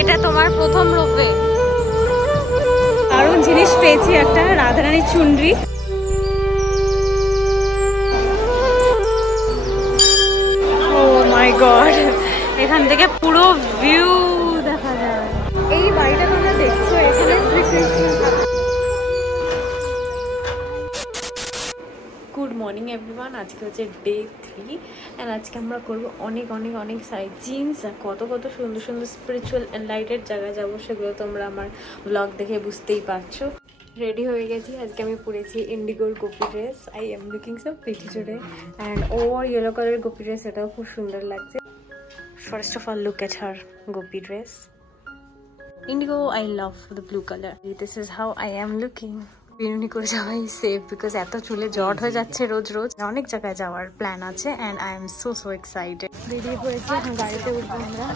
এটা তোমার প্রথম রূপে দারুণ জিনিস পেয়েছি, একটা রাধারানীর চুনরি। ও মাই গড, এখান থেকে পুরো ভিউ দেখা যায়। এই বাড়িটা তোমরা দেখছো, এখানে শ্রীকৃষ্ণ। গুড মর্নিং এভরিওয়ান, আজকে হচ্ছে ডে 3 অ্যান্ড আজকে আমরা করবো অনেক অনেক অনেক সাইড জিন্স। কত কত সুন্দর সুন্দর স্পিরিচুয়াল এনলাইটেড জায়গায় যাবো, সেগুলো তোমরা আমার ব্লগ দেখে বুঝতেই পারছো। রেডি হয়ে গেছি, আজকে আমি পরেছি ইন্ডিগোর gopi dress. I am looking so pretty today and over yellow colour gopi dress, এটাও খুব সুন্দর লাগছে। First of all look at her gopi dress Indigo. I love the blue colour. This is how I am looking. বিনুনি করে যাওয়াই safe, because এত চুলে জট হয়ে যাচ্ছে রোজ রোজ। অনেক জায়গায় যাওয়ার প্ল্যান আছে and I am so so excited. বেরিয়ে পড়েছি, এখন গাড়িতে উঠবো আমরা।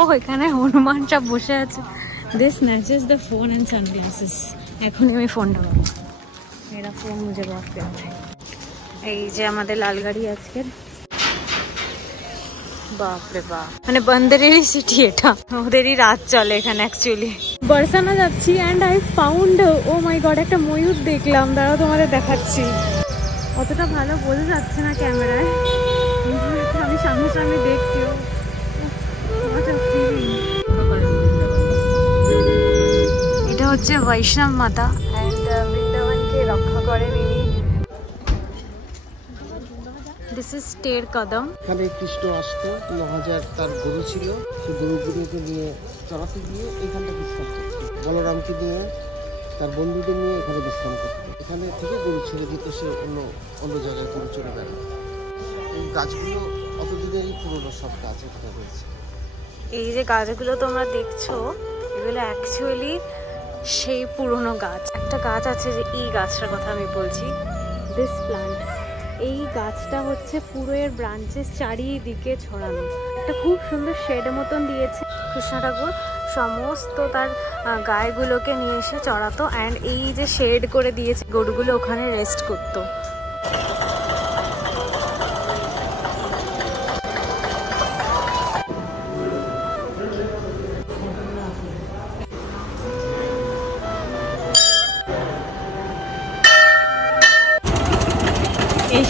ও এখানে হনুমান সব বসে আছে। This snatches the phone and sunglasses. এখনই আমি ফোনটা পাবো, মেরা ফোন মুঝে বহুত প্যার है। এই যে আমাদের লাল গাড়ি আজকের। বাপরে বাপ, মানে বন্দরেরই সিটি এটা, ওদেরই রাত চলে এখানে অ্যাকচুয়ালি। বর্ষানা যাচ্ছি and I found, oh my God, একটা ময়ূর দেখলাম। দাঁড়াও তোমাদের দেখাচ্ছি। অতটা ভালো বোঝা যাচ্ছে না ক্যামেরায়, আমি সামনে সামনে দেখছি। এটা হচ্ছে বৈষ্ণব মাতা অ্যান্ড বৃন্দাবনকে রক্ষা করেন ইনি। দিস ইজ টের কদম। এখানে কৃষ্ণ আসতো, 9000 তার গরু ছিল, সেই গরুগুলোকে নিয়ে চড়াতে গিয়ে এখানটা বিশ্রাম করতো। বলরামকে নিয়ে, তার বন্ধুদের নিয়ে এখানে বিশ্রাম করতো। এখানে থেকে গরু ছেড়ে দিত, সে অন্য জায়গায় গরু চড়ে বেড়ায়। এই গাছগুলো অতদিনেরই পুরোনো সব গাছ এখানে রয়েছে। এই যে গাছগুলো তোমরা দেখছো, এগুলো অ্যাকচুয়ালি সেই পুরনো গাছ। একটা গাছ আছে, যে এই গাছটার কথা আমি বলছি, দিস প্লান্ট। এই গাছটা হচ্ছে পুরো এর ব্রাঞ্চেস চারিদিকে ছড়ানো। একটা খুব সুন্দর শেড মতন দিয়েছে। কৃষ্ণ ঠাকুর সমস্ত তার গায়েগুলোকে নিয়ে এসে চড়াতো অ্যান্ড এই যে শেড করে দিয়েছে, গরুগুলো ওখানে রেস্ট করতো।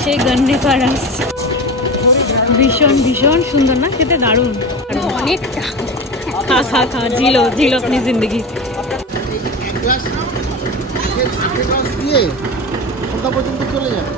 সেই গন্ডে का रस ভীষণ ভীষণ সুন্দর না, খেতে দারুণ। অনেকটা খা খা খা, জিলো জিলো अपनी जिंदगी। চলে যায়।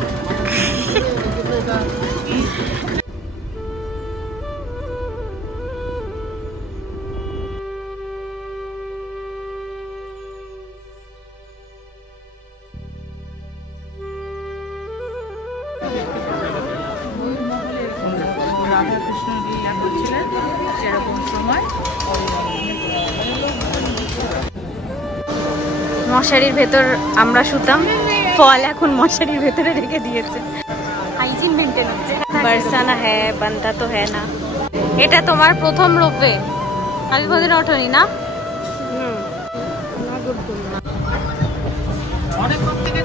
মশারির ভেতর আমরা শুতাম, ফল এখন মশারির ভেতরে রেখে দিয়েছে। হাইজিন মেনটেন হচ্ছে। বর্ষানা হ্যাঁ, বানতা তো হ্যাঁ না। এটা তোমার প্রথম রোপে, আগে কোনদিন ওঠোনি না?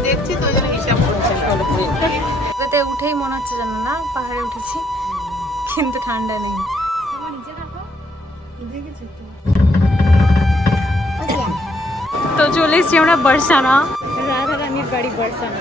দেখছি তো হিসাব করছি। উঠেই মনে হচ্ছে জানো না পাহাড়ে উঠেছি, কিন্তু ঠান্ডা নেই। তো চলে এসছি আমরা বর্ষানা, রাধা রানীর বাড়ি বর্ষানা।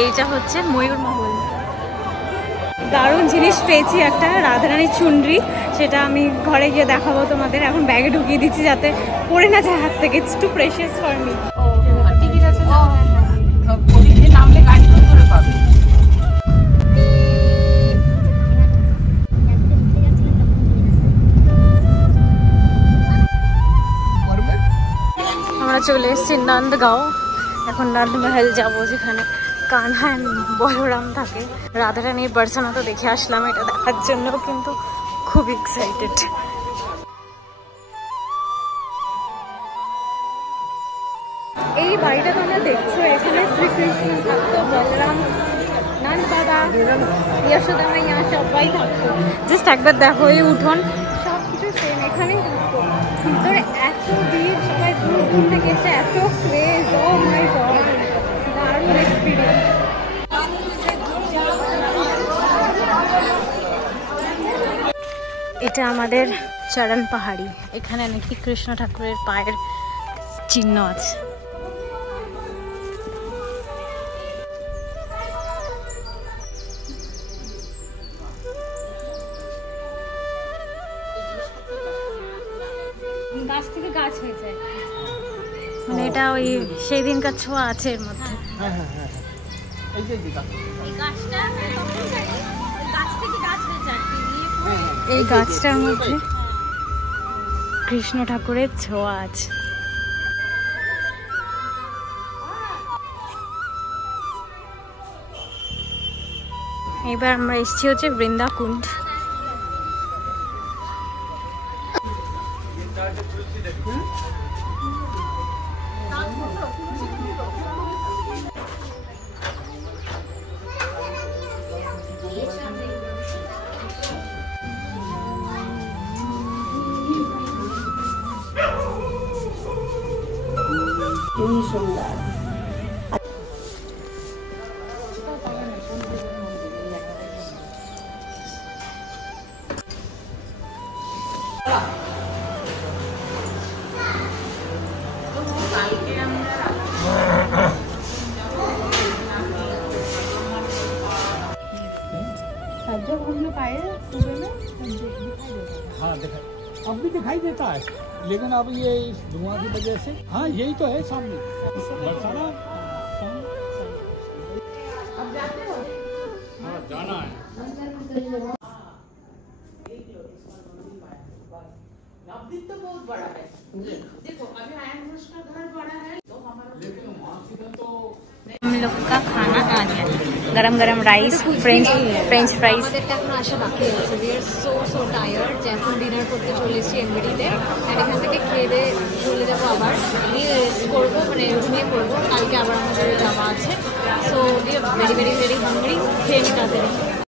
এইটা হচ্ছে ময়ূর মহল। দারুণ জিনিস পেয়েছি, একটা রাধারানীর চুনরি। সেটা আমি ঘরে গিয়ে দেখাবো তোমাদের। এখন ব্যাগে ঢুকিয়ে দিচ্ছি যাতে পড়ে না যায় হাত থেকে। It's too precious for me. নামলে গাড়ি করে পাবে। আমরা চলে এসেছি নন্দগাঁও। এখন নন্দমহল যাবো, যেখানে কানহা বলরাম থাকে। রাধারানীর বার্সানা তো দেখে আসলাম, এটা দেখার জন্য কিন্তু খুব এক্সাইটেড। এই বাড়িটা তোমরা দেখছো, এখানে শ্রীকৃষ্ণ থাকতো, বলরাম, নন্দ বাবা, যশোদা মাইয়া সবাই থাকতো। জাস্ট একবার দেখো এই উঠোন, সব কিছু সেম এখানেই থাকতো। ভিতরে এত ভিড়, সবাই দূর দূর থেকে এসে, এত ক্রেজ, ও মাই গড, দারুণ এক্সপিরিয়েন্স। এটা আমাদের চরণ পাহাড়ি, এখানে নাকি কৃষ্ণ ঠাকুরের পায়ের চিহ্ন আছে। গাছ থেকে গাছ হয়ে যায়, মানে এটা ওই সেই দিনকার ছোঁয়া আছে এর মধ্যে। এই গাছটার মধ্যে কৃষ্ণ ঠাকুরের ছোঁয়া আছে। এবার আমরা এসেছি হচ্ছে বৃন্দাকুণ্ড। খুবই সুন্দর। हाँ अब भी दिखाई देता है, लेकिन अब ये इस धुआं की वजह से, हाँ यही तो है सामने बरसाना। अब जाते हो? हाँ जाना है। नवदीप तो बहुत बड़ा है, देखो अभी आयन घोष का घर बड़ा है तो हमारा, लेकिन वहाँ से तो हम लोग का खाना आ गया, गरम गरम राइस, फ्रेंच फ्राइज। এখন আসা বাকি আছে। We are so tired. এখন ডিনার করতে চলে এসেছি এমবিডিতে, আর এখান থেকে খেয়ে দিয়ে চলে যাবো আবার, নিয়ে রেস্ট করবো, মানে ঘুমিয়ে পড়বো। কালকে আবার আমাদের যাওয়া আছে। So we are very hungry. খেয়ে নিই তাড়াতাড়ি।